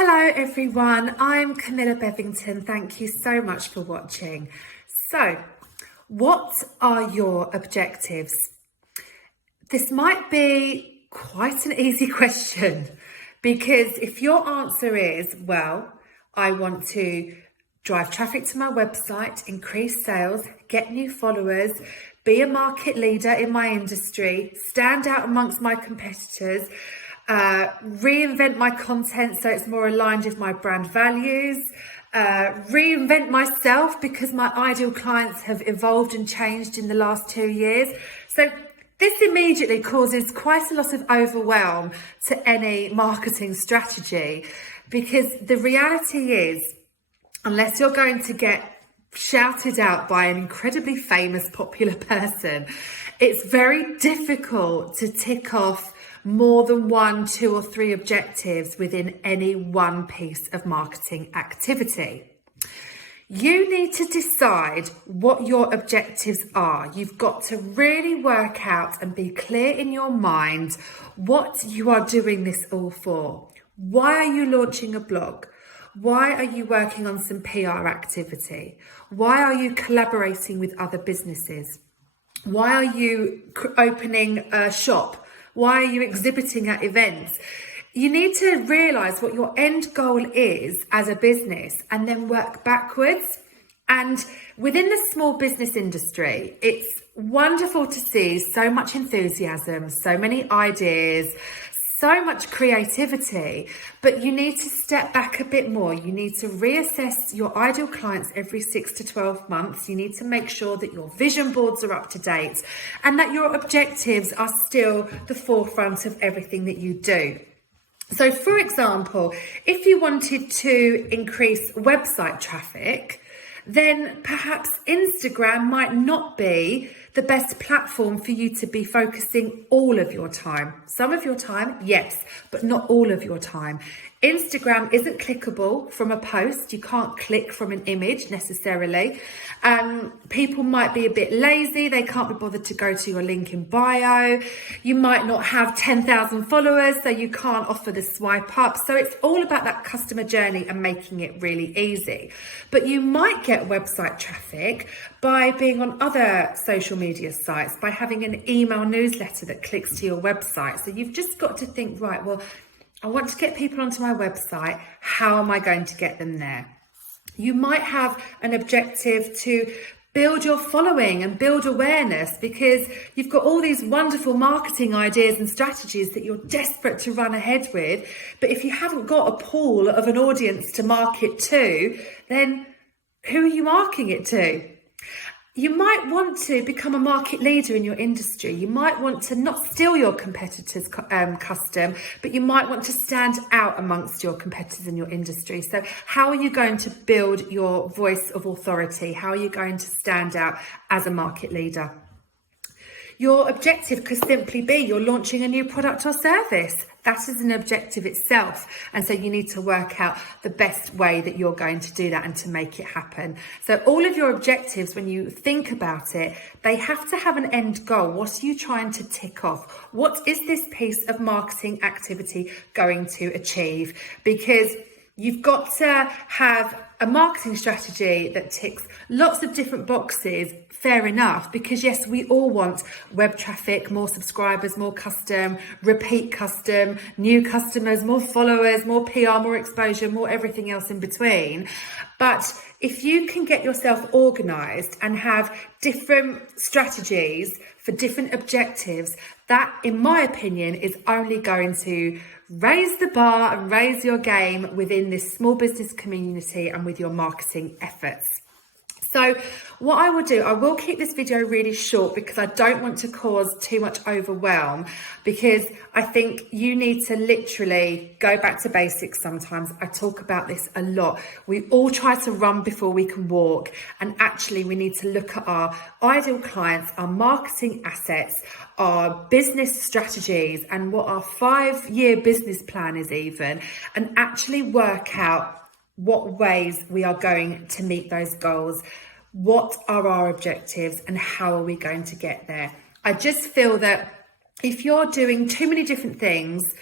Hello everyone, I'm Camilla Bevington. Thank you so much for watching. So, what are your objectives? This might be quite an easy question because if your answer is, well, I want to drive traffic to my website, increase sales, get new followers, be a market leader in my industry, stand out amongst my competitors, reinvent my content so it's more aligned with my brand values, reinvent myself because my ideal clients have evolved and changed in the last 2 years. So this immediately causes quite a lot of overwhelm to any marketing strategy, because the reality is, unless you're going to get shouted out by an incredibly famous popular person, it's very difficult to tick off more than 1, 2 or 3 objectives within any one piece of marketing activity. You need to decide what your objectives are. You've got to really work out and be clear in your mind what you are doing this all for. Why are you launching a blog? Why are you working on some PR activity? Why are you collaborating with other businesses? Why are you opening a shop? Why are you exhibiting at events? You need to realise what your end goal is as a business and then work backwards. And within the small business industry, it's wonderful to see so much enthusiasm, so many ideas, so much creativity, but you need to step back a bit more. You need to reassess your ideal clients every 6 to 12 months. You need to make sure that your vision boards are up to date and that your objectives are still the forefront of everything that you do. So for example, if you wanted to increase website traffic, then perhaps Instagram might not be the best platform for you to be focusing all of your time. Some of your time, yes, but not all of your time. Instagram isn't clickable from a post. You can't click from an image necessarily. People might be a bit lazy. They can't be bothered to go to your link in bio. You might not have 10,000 followers, so you can't offer the swipe up. So it's all about that customer journey and making it really easy. But you might get website traffic by being on other social media sites, by having an email newsletter that clicks to your website. So you've just got to think, right, well, I want to get people onto my website. How am I going to get them there? You might have an objective to build your following and build awareness because you've got all these wonderful marketing ideas and strategies that you're desperate to run ahead with. But if you haven't got a pool of an audience to market to, then who are you marketing it to? You might want to become a market leader in your industry. You might want to not steal your competitors' custom, but you might want to stand out amongst your competitors in your industry. So how are you going to build your voice of authority? How are you going to stand out as a market leader? Your objective could simply be you're launching a new product or service. That is an objective itself. And so you need to work out the best way that you're going to do that and to make it happen. So all of your objectives, when you think about it, they have to have an end goal. What are you trying to tick off? What is this piece of marketing activity going to achieve? Because you've got to have a marketing strategy that ticks lots of different boxes. Fair enough, because yes, we all want web traffic, more subscribers, more custom, repeat custom, new customers, more followers, more PR, more exposure, more everything else in between. But if you can get yourself organized and have different strategies for different objectives, that, in my opinion, is only going to raise the bar and raise your game within this small business community and with your marketing efforts. So what I will do, I will keep this video really short because I don't want to cause too much overwhelm, because I think you need to literally go back to basics sometimes. I talk about this a lot. We all try to run before we can walk, and actually we need to look at our ideal clients, our marketing assets, our business strategies, and what our 5-year business plan is even, and actually work out what ways we are going to meet those goals. What are our objectives and how are we going to get there? I just feel that if you're doing too many different things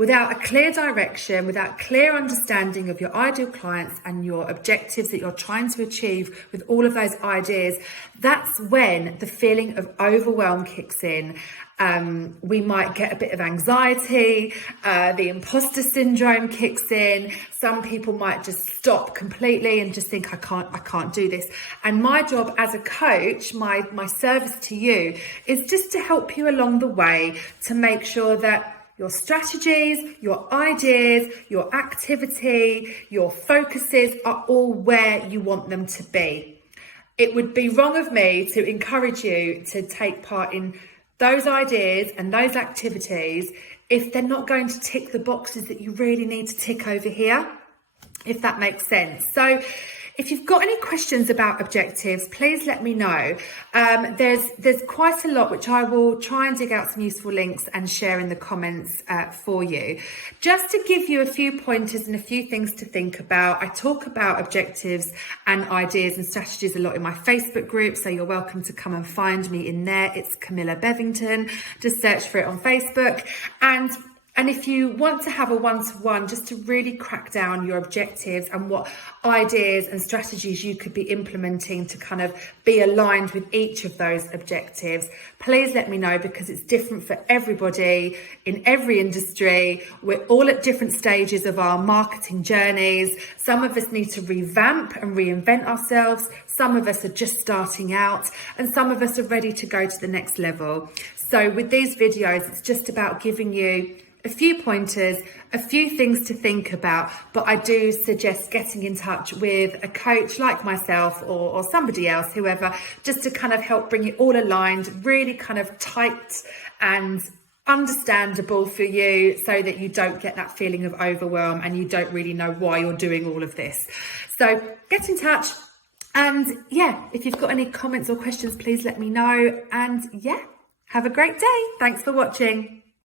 without a clear direction, without clear understanding of your ideal clients and your objectives that you're trying to achieve with all of those ideas, that's when the feeling of overwhelm kicks in. We might get a bit of anxiety, the imposter syndrome kicks in. Some people might just stop completely and just think, I can't do this. And my job as a coach, my service to you is just to help you along the way to make sure that your strategies, your ideas, your activity, your focuses are all where you want them to be. It would be wrong of me to encourage you to take part in those ideas and those activities if they're not going to tick the boxes that you really need to tick over here, if that makes sense. So if you've got any questions about objectives, please let me know. There's quite a lot which I will try and dig out some useful links and share in the comments for you. Just to give you a few pointers and a few things to think about, I talk about objectives and ideas and strategies a lot in my Facebook group, so you're welcome to come and find me in there. It's Camilla Bevington. Just search for it on Facebook. And if you want to have a one-to-one just to really crack down your objectives and what ideas and strategies you could be implementing to kind of be aligned with each of those objectives, please let me know, because it's different for everybody in every industry. We're all at different stages of our marketing journeys. Some of us need to revamp and reinvent ourselves. Some of us are just starting out, and some of us are ready to go to the next level. So with these videos, it's just about giving you a few pointers, a few things to think about, but I do suggest getting in touch with a coach like myself or somebody else, whoever, just to kind of help bring it all aligned, really kind of tight and understandable for you, so that you don't get that feeling of overwhelm and you don't really know why you're doing all of this. So get in touch, and yeah, if you've got any comments or questions, please let me know, and yeah, have a great day. Thanks for watching.